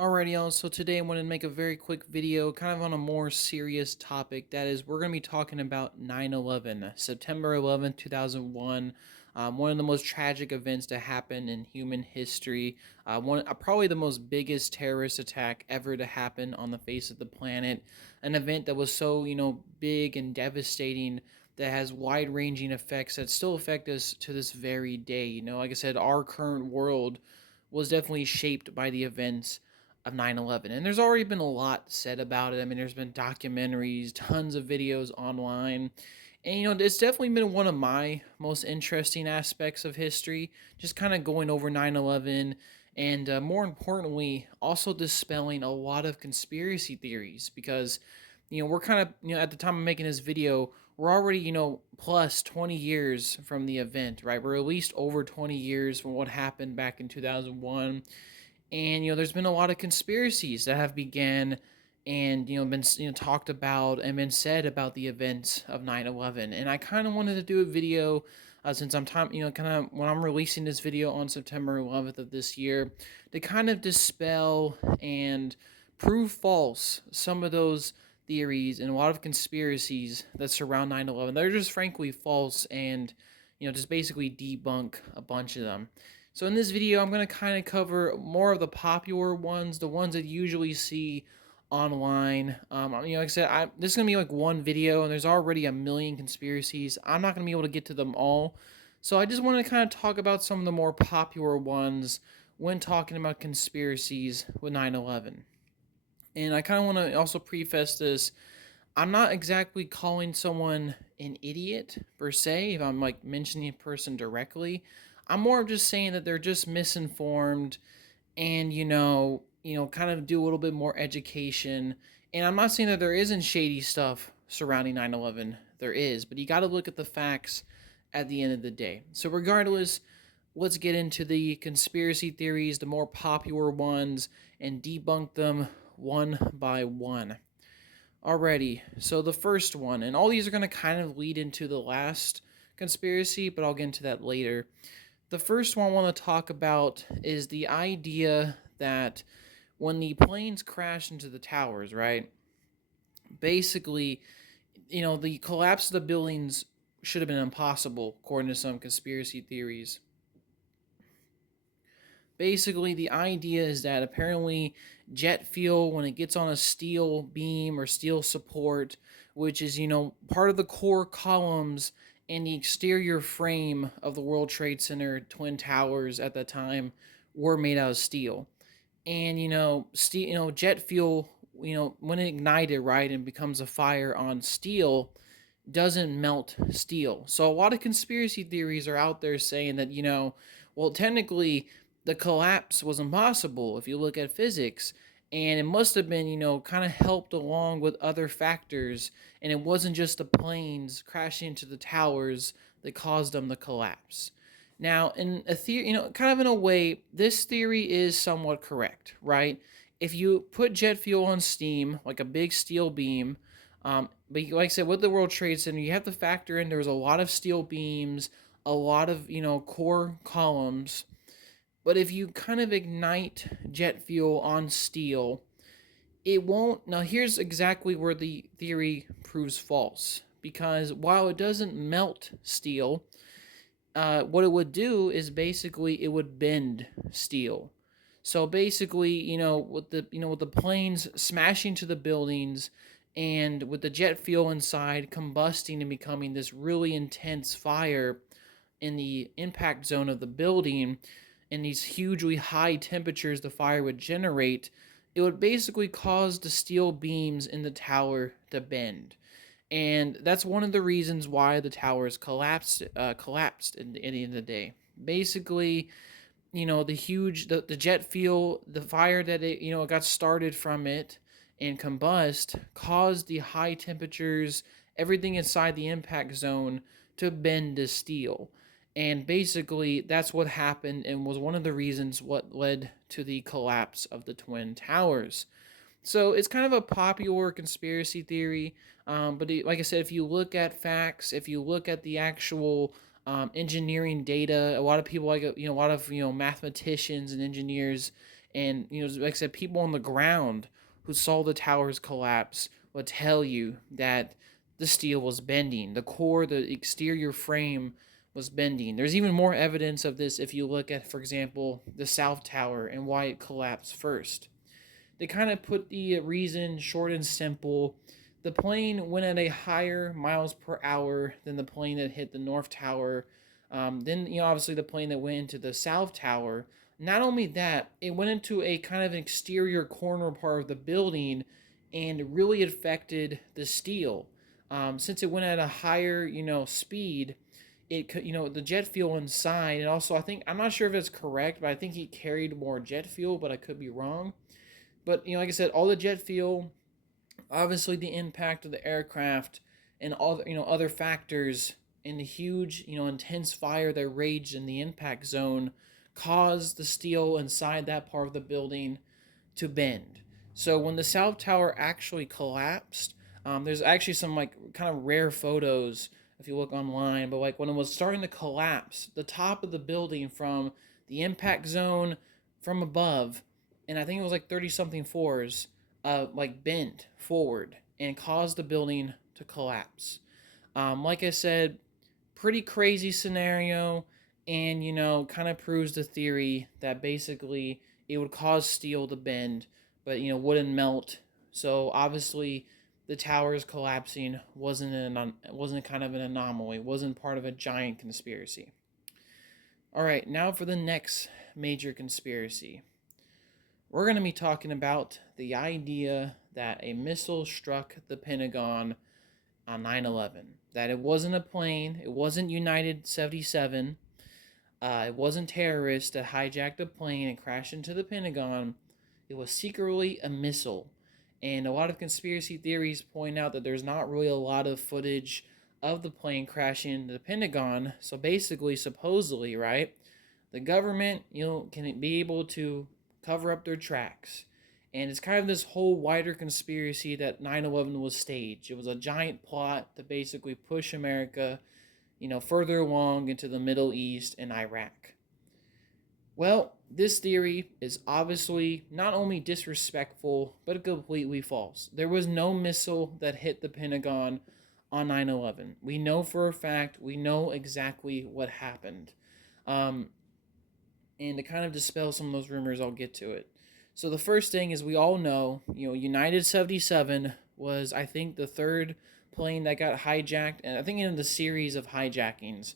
Alrighty, y'all. So today I wanted to make a very quick video, kind of on a more serious topic. That is, we're going to be talking about 9/11, September 11th, 2001. One of the most tragic events to happen in human history. Probably the most biggest terrorist attack ever to happen on the face of the planet. An event that was so, big and devastating that has wide-ranging effects that still affect us to this very day. Like I said, our current world was definitely shaped by the events of 9/11. And there's already been a lot said about it. I mean, there's been documentaries, tons of videos online. And, it's definitely been one of my most interesting aspects of history, just kind of going over 9/11 and more importantly, also dispelling a lot of conspiracy theories because, we're kind of, at the time of making this video, we're already, plus 20 years from the event, right? We're at least over 20 years from what happened back in 2001, and there's been a lot of conspiracies that have began and been talked about and been said about the events of 9/11. And I kind of wanted to do a video, since I'm time kind of when I'm releasing this video on September 11th of this year, to kind of dispel and prove false some of those theories and a lot of conspiracies that surround 9/11. They're just frankly false, and just basically debunk a bunch of them. So in this video, I'm going to kind of cover more of the popular ones, the ones that you usually see online. Like I said, this is going to be like one video, and there's already a million conspiracies. I'm not going to be able to get to them all. So I just want to kind of talk about some of the more popular ones when talking about conspiracies with 9/11. And I kind of want to also preface this. I'm not exactly calling someone an idiot per se if I'm like mentioning a person directly. I'm more of just saying that they're just misinformed and kind of do a little bit more education. And I'm not saying that there isn't shady stuff surrounding 9/11. There is, but you got to look at the facts at the end of the day. So regardless, let's get into the conspiracy theories, the more popular ones, and debunk them one by one. Alrighty, so the first one, and all these are going to kind of lead into the last conspiracy, but I'll get into that later. The first one I want to talk about is the idea that when the planes crashed into the towers, right? Basically, the collapse of the buildings should have been impossible, according to some conspiracy theories. Basically, the idea is that apparently jet fuel, when it gets on a steel beam or steel support, which is, part of the core columns and the exterior frame of the World Trade Center Twin Towers at that time, were made out of steel. And, jet fuel, when it ignited, right, and becomes a fire on steel, doesn't melt steel. So a lot of conspiracy theories are out there saying that, well, technically the collapse was impossible if you look at physics, and it must have been, kind of helped along with other factors, and it wasn't just the planes crashing into the towers that caused them to collapse. Now, in a theory, kind of in a way, this theory is somewhat correct, right? If you put jet fuel on steam, like a big steel beam, but like I said, with the World Trade Center, you have to factor in there's a lot of steel beams, a lot of, core columns. But if you kind of ignite jet fuel on steel, it won't. Now, here's exactly where the theory proves false. Because while it doesn't melt steel, what it would do is basically it would bend steel. So basically, with the planes smashing to the buildings and with the jet fuel inside combusting and becoming this really intense fire in the impact zone of the building, and these hugely high temperatures the fire would generate, it would basically cause the steel beams in the tower to bend. And that's one of the reasons why the towers collapsed in the end of the day. Basically, the jet fuel, the fire that it got started from it and combust caused the high temperatures, everything inside the impact zone to bend to steel. And basically that's what happened and was one of the reasons what led to the collapse of the Twin Towers. So it's kind of a popular conspiracy theory, but like I said, if you look at facts, if you look at the actual engineering data, a lot of people a lot of mathematicians and engineers And, like I said, people on the ground who saw the towers collapse would tell you that the steel was bending. The core, the exterior frame was bending. There's even more evidence of this if you look at, for example, the South Tower and why it collapsed first. They kind of put the reason short and simple. The plane went at a higher miles per hour than the plane that hit the North Tower. Then, obviously the plane that went into the South Tower. Not only that, it went into a kind of exterior corner part of the building and really affected the steel. Since it went at a higher, speed, it could, the jet fuel inside, and also I think, I'm not sure if it's correct, but I think he carried more jet fuel, but I could be wrong. But like I said, all the jet fuel, obviously the impact of the aircraft, and all the, other factors, and the huge, intense fire that raged in the impact zone caused the steel inside that part of the building to bend. So when the South Tower actually collapsed, there's actually some like kind of rare photos if you look online. But like when it was starting to collapse, the top of the building from the impact zone from above, and I think it was like 30 something floors, like bent forward and caused the building to collapse. Like I said, pretty crazy scenario, and kind of proves the theory that basically it would cause steel to bend, but wouldn't melt. So obviously, the towers collapsing wasn't kind of an anomaly. It wasn't part of a giant conspiracy. All right, now for the next major conspiracy. We're going to be talking about the idea that a missile struck the Pentagon on 9/11. That it wasn't a plane, it wasn't United 77, it wasn't terrorists that hijacked a plane and crashed into the Pentagon. It was secretly a missile. And a lot of conspiracy theories point out that there's not really a lot of footage of the plane crashing into the Pentagon. So basically, supposedly, right, the government, can be able to cover up their tracks. And it's kind of this whole wider conspiracy that 9/11 was staged. It was a giant plot to basically push America, further along into the Middle East and Iraq. Well, this theory is obviously not only disrespectful, but completely false. There was no missile that hit the Pentagon on 9/11. We know for a fact, we know exactly what happened. Um, and to kind of dispel some of those rumors, I'll get to it. So the first thing is we all know, United 77 was, I think, the third plane that got hijacked, and I think in the series of hijackings.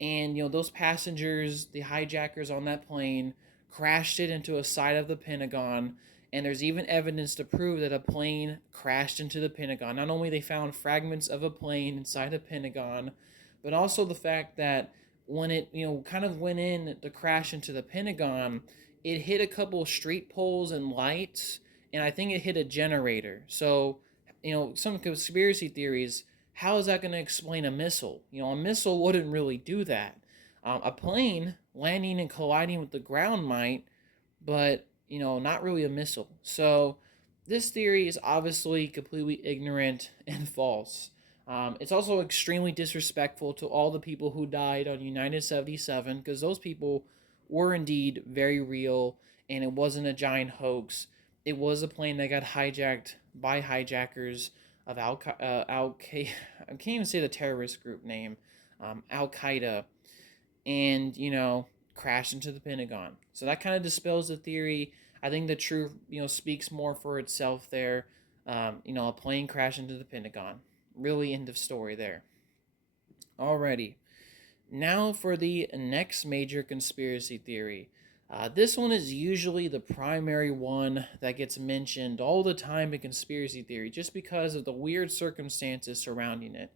And those passengers, the hijackers on that plane, crashed it into a side of the Pentagon. And there's even evidence to prove that a plane crashed into the Pentagon. Not only they found fragments of a plane inside the Pentagon, but also the fact that when it kind of went in to crash into the Pentagon, it hit a couple street poles and lights, and I think it hit a generator. So some conspiracy theories, how is that going to explain a missile? A missile wouldn't really do that. A plane landing and colliding with the ground might, but not really a missile. So this theory is obviously completely ignorant and false. It's also extremely disrespectful to all the people who died on United 77, because those people were indeed very real, and it wasn't a giant hoax. It was a plane that got hijacked by hijackers of I can't even say the terrorist group name, Al Qaeda, and crashed into the Pentagon. So that kind of dispels the theory. I think the truth speaks more for itself there. A plane crashed into the Pentagon. Really, end of story there. Alrighty, now for the next major conspiracy theory. This one is usually the primary one that gets mentioned all the time in conspiracy theory, just because of the weird circumstances surrounding it.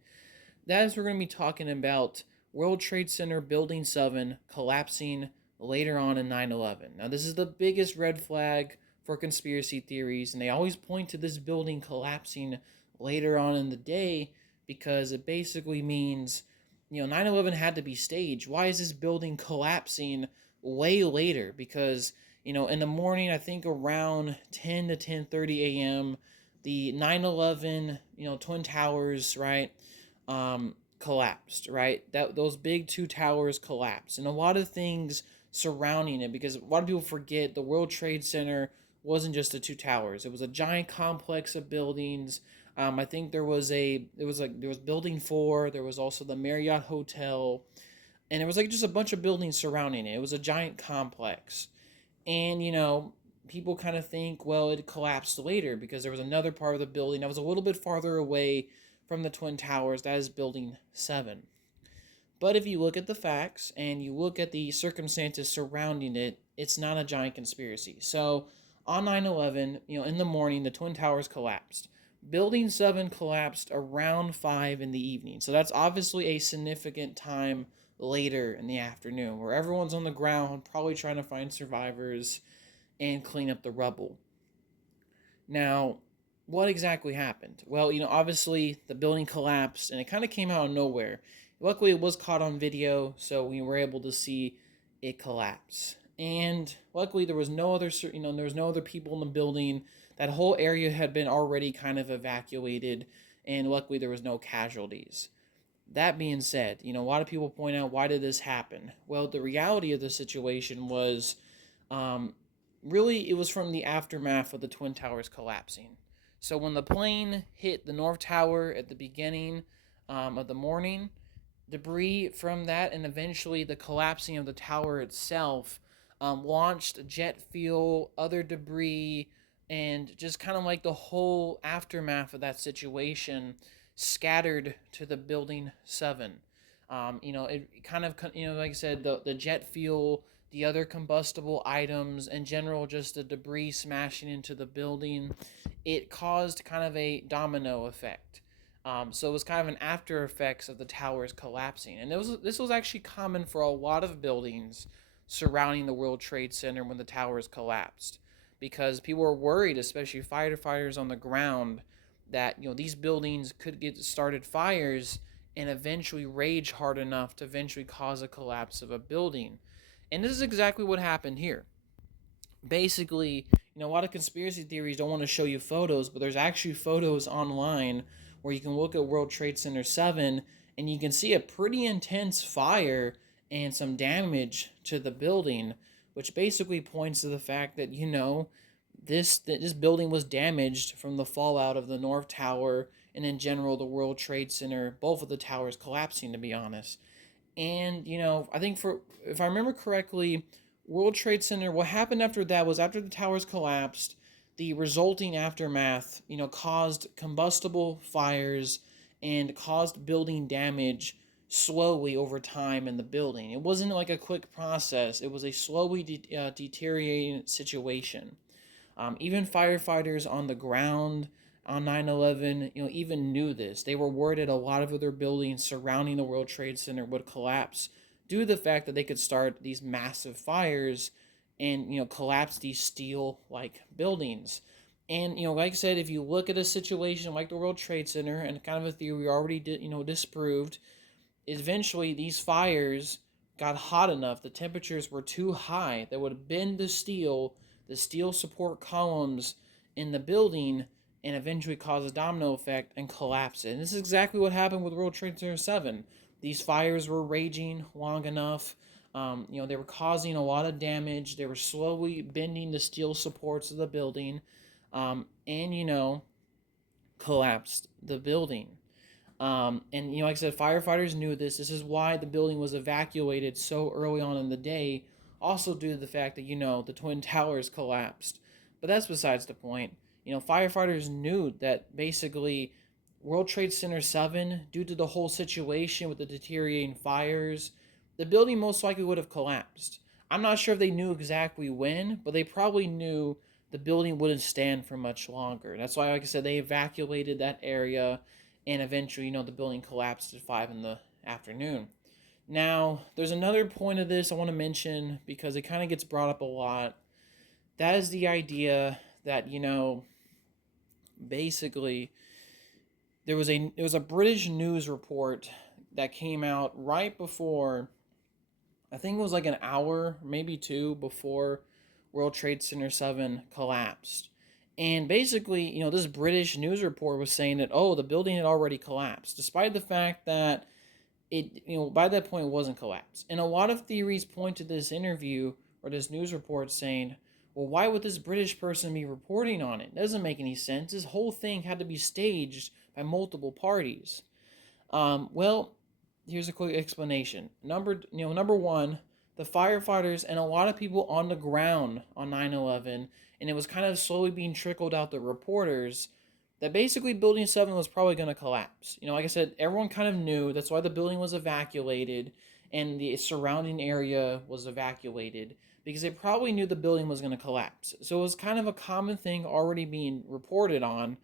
That is, we're going to be talking about World Trade Center Building 7 collapsing later on in 9/11. Now, this is the biggest red flag for conspiracy theories, and they always point to this building collapsing later on in the day because it basically means 9/11 had to be staged. Why is this building collapsing way later? Because in the morning, I think around 10 to 10:30 a.m., the 9/11 twin towers, right, collapsed, right? That those big two towers collapsed, and a lot of things surrounding it, because a lot of people forget the World Trade Center wasn't just the two towers. It was a giant complex of buildings. I think there was building 4, there was also the Marriott Hotel, and it was like just a bunch of buildings surrounding it. It was a giant complex. And, people kind of think, well, it collapsed later because there was another part of the building that was a little bit farther away from the Twin Towers. That is Building 7. But if you look at the facts and you look at the circumstances surrounding it, it's not a giant conspiracy. So on 9/11, in the morning, the Twin Towers collapsed. Building 7 collapsed around 5 in the evening. So that's obviously a significant time later in the afternoon where everyone's on the ground, probably trying to find survivors and clean up the rubble. Now, what exactly happened? Well, obviously the building collapsed and it kind of came out of nowhere. Luckily, it was caught on video, so we were able to see it collapse. And luckily, there was no other, there was no other people in the building. That whole area had been already kind of evacuated, and luckily, there was no casualties. That being said, a lot of people point out, why did this happen? Well, the reality of the situation was, um, really, it was from the aftermath of the Twin Towers collapsing. So when the plane hit the North Tower at the beginning of the morning, debris from that and eventually the collapsing of the tower itself launched jet fuel, other debris, and just kind of like the whole aftermath of that situation scattered to the Building 7. It kind of, like I said, the jet fuel, the other combustible items, in general, just the debris smashing into the building, it caused kind of a domino effect. So it was kind of an after effects of the towers collapsing. And this was actually common for a lot of buildings surrounding the World Trade Center when the towers collapsed. Because people were worried, especially firefighters on the ground, that these buildings could get started fires and eventually rage hard enough to eventually cause a collapse of a building. And this is exactly what happened here. Basically, a lot of conspiracy theories don't want to show you photos, but there's actually photos online where you can look at World Trade Center 7 and you can see a pretty intense fire and some damage to the building, which basically points to the fact that, this building was damaged from the fallout of the North Tower and in general the World Trade Center, both of the towers collapsing, to be honest. And, I think, for if I remember correctly, World Trade Center, what happened after that was, after the towers collapsed, the resulting aftermath, caused combustible fires and caused building damage slowly over time in the building. It wasn't like a quick process, it was a slowly deteriorating situation. Even firefighters on the ground on 9/11, even knew this. They were worried that a lot of other buildings surrounding the World Trade Center would collapse due to the fact that they could start these massive fires and, collapse these steel-like buildings. And, like I said, if you look at a situation like the World Trade Center, and kind of a theory we already did, disproved, eventually these fires got hot enough, the temperatures were too high that would bend the steel support columns in the building, and eventually cause a domino effect and collapse it. And this is exactly what happened with World Trade Center 7. These fires were raging long enough. They were causing a lot of damage. They were slowly bending the steel supports of the building, and, collapsed the building. And, like I said, firefighters knew this. This is why the building was evacuated so early on in the day, also due to the fact that, the Twin Towers collapsed. But that's besides the point. Firefighters knew that basically World Trade Center 7, due to the whole situation with the deteriorating fires, the building most likely would have collapsed. I'm not sure if they knew exactly when, but they probably knew the building wouldn't stand for much longer. That's why, like I said, they evacuated that area, and eventually, the building collapsed at 5 in the afternoon. Now, there's another point of this I want to mention because it kind of gets brought up a lot. That is the idea that, basically it was a British news report that came out right before, I think it was like an hour, maybe two, before World Trade Center 7 collapsed. And basically, this British news report was saying that, oh, the building had already collapsed, despite the fact that it, by that point it wasn't collapsed. And a lot of theories point to this interview or this news report saying, well, why would this British person be reporting on it? It doesn't make any sense. This whole thing had to be staged by multiple parties. Well, here's a quick explanation. Number one, the firefighters and a lot of people on the ground on 9/11, and it was kind of slowly being trickled out to reporters that basically Building 7 was probably going to collapse. Like I said, everyone kind of knew. That's why the building was evacuated and the surrounding area was evacuated because they probably knew the building was going to collapse. So it was kind of a common thing already being reported on.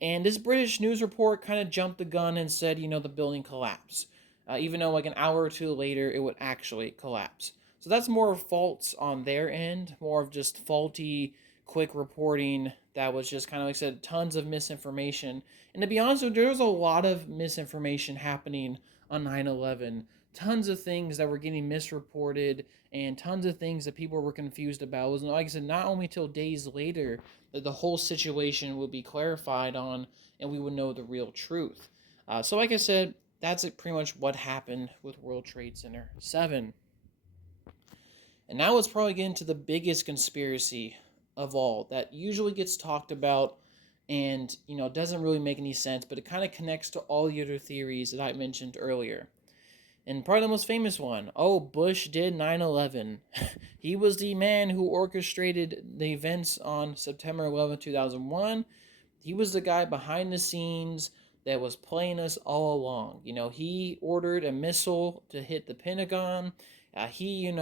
And this British news report kind of jumped the gun and said, the building collapsed. Even though, like, an hour or two later, it would actually collapse. So that's more of faults on their end, more of just faulty, quick reporting that was just kind of, like I said, tons of misinformation. And to be honest with you, there was a lot of misinformation happening on 9/11. Tons of things that were getting misreported and tons of things that people were confused about. It was, like I said, not only till days later that the whole situation would be clarified on and we would know the real truth. So, like I said, that's pretty much what happened with World Trade Center 7. And now let's probably get into the biggest conspiracy of all that usually gets talked about and, doesn't really make any sense, but it kind of connects to all the other theories that I mentioned earlier. And probably the most famous one, oh, Bush did 9/11. He was the man who orchestrated the events on September 11th, 2001. He was the guy behind the scenes that was playing us all along. He ordered a missile to hit the Pentagon. He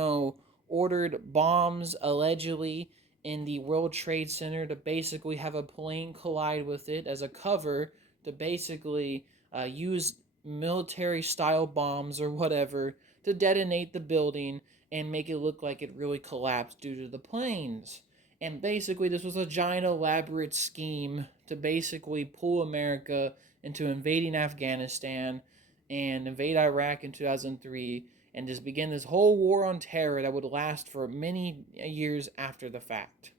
ordered bombs allegedly in the World Trade Center to basically have a plane collide with it as a cover to basically use military style bombs or whatever to detonate the building and make it look like it really collapsed due to the planes. And basically, this was a giant elaborate scheme to basically pull America into invading Afghanistan and invade Iraq in 2003 and just begin this whole war on terror that would last for many years after the fact.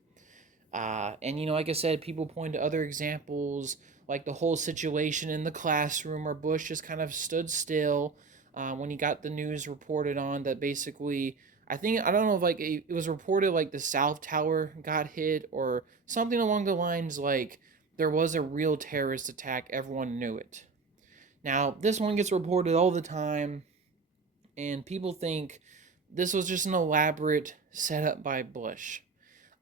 And like I said, people point to other examples, like the whole situation in the classroom where Bush just kind of stood still when he got the news reported on that basically, I don't know if like it was reported like the South Tower got hit or something along the lines like there was a real terrorist attack. Everyone knew it. Now, this one gets reported all the time, and people think this was just an elaborate setup by Bush.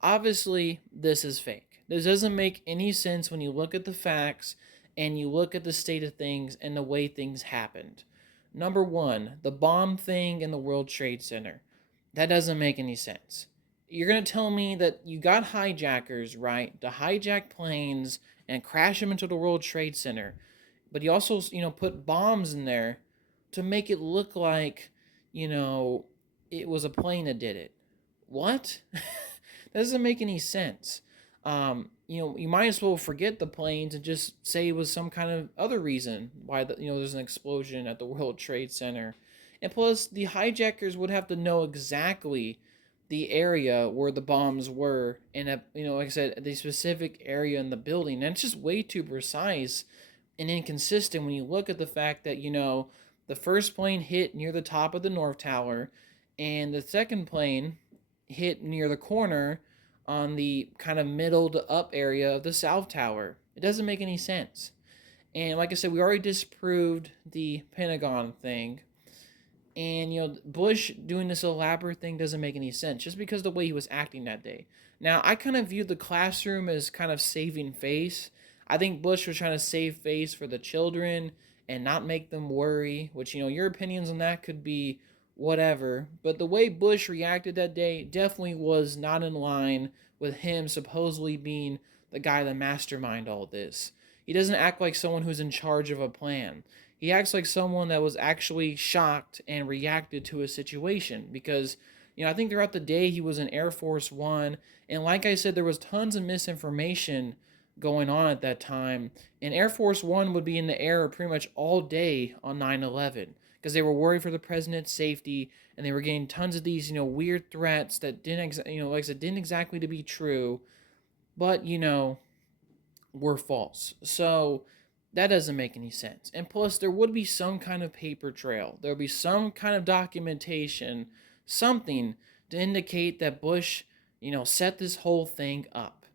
Obviously, this is fake. This doesn't make any sense when you look at the facts and you look at the state of things and the way things happened. Number one, the bomb thing in the World Trade Center. That doesn't make any sense. You're going to tell me that you got hijackers, right, to hijack planes and crash them into the World Trade Center, but you also, put bombs in there to make it look like, you know, it was a plane that did it. What? That doesn't make any sense. You might as well forget the planes and just say it was some kind of other reason why there's an explosion at the World Trade Center. And plus, the hijackers would have to know exactly the area where the bombs were in like I said, the specific area in the building. And it's just way too precise and inconsistent when you look at the fact that, the first plane hit near the top of the North Tower and the second plane hit near the corner on the kind of middle to up area of the South Tower. It doesn't make any sense. And like I said, we already disproved the Pentagon thing. And, Bush doing this elaborate thing doesn't make any sense just because of the way he was acting that day. Now, I kind of viewed the classroom as kind of saving face. I think Bush was trying to save face for the children and not make them worry, which, your opinions on that could be whatever. But the way Bush reacted that day definitely was not in line with him supposedly being the guy that masterminded all this. He doesn't act like someone who's in charge of a plan. He acts like someone that was actually shocked and reacted to a situation because, I think throughout the day he was in Air Force One. And like I said, there was tons of misinformation going on at that time. And Air Force One would be in the air pretty much all day on 9/11 because they were worried for the president's safety and they were getting tons of these, weird threats that didn't, like I said, didn't exactly to be true, but, were false. So That doesn't make any sense. And plus, there would be some kind of paper trail. There would be some kind of documentation, something to indicate that Bush, set this whole thing up.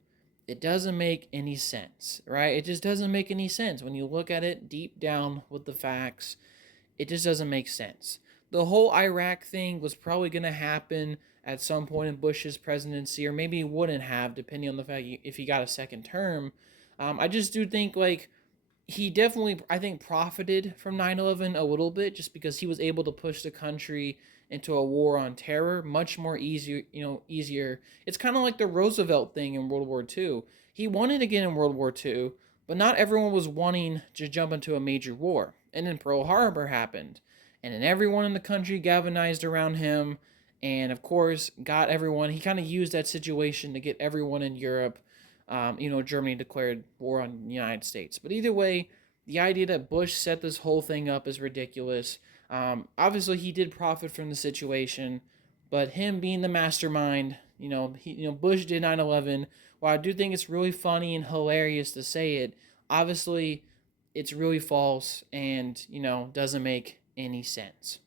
It doesn't make any sense, right? It just doesn't make any sense when you look at it deep down with the facts. It just doesn't make sense. The whole Iraq thing was probably going to happen at some point in Bush's presidency, or maybe it wouldn't have, depending on the fact if he got a second term. I just do think like he definitely, I think, profited from 9/11 a little bit, just because he was able to push the country into a war on terror much more easier. It's kind of like the Roosevelt thing in World War II. He wanted to get in World War II, but not everyone was wanting to jump into a major war. And then Pearl Harbor happened, and then everyone in the country galvanized around him, and of course got everyone. He kind of used that situation to get everyone in Europe. Germany declared war on the United States. But either way, the idea that Bush set this whole thing up is ridiculous. Obviously, he did profit from the situation, but him being the mastermind, Bush did 9/11. While I do think it's really funny and hilarious to say it, obviously, it's really false and doesn't make any sense.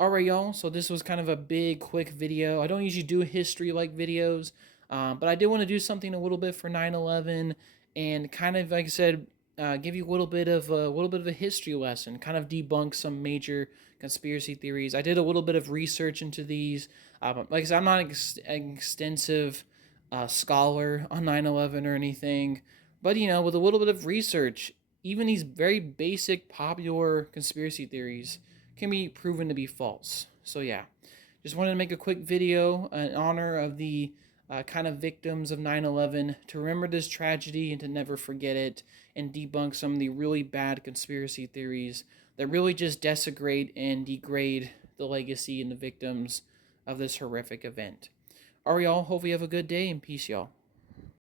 Alright, y'all, so this was kind of a big, quick video. I don't usually do history-like videos, but I did want to do something a little bit for 9/11 and kind of, like I said, give you a history lesson, kind of debunk some major conspiracy theories. I did a little bit of research into these. Like I said, I'm not an extensive scholar on 9/11 or anything, but with a little bit of research, even these very basic, popular conspiracy theories can be proven to be false. So yeah, just wanted to make a quick video in honor of the kind of victims of 9/11, to remember this tragedy and to never forget it, and debunk some of the really bad conspiracy theories that really just desecrate and degrade the legacy and the victims of this horrific event. Alright, y'all, hope you have a good day, and peace, y'all.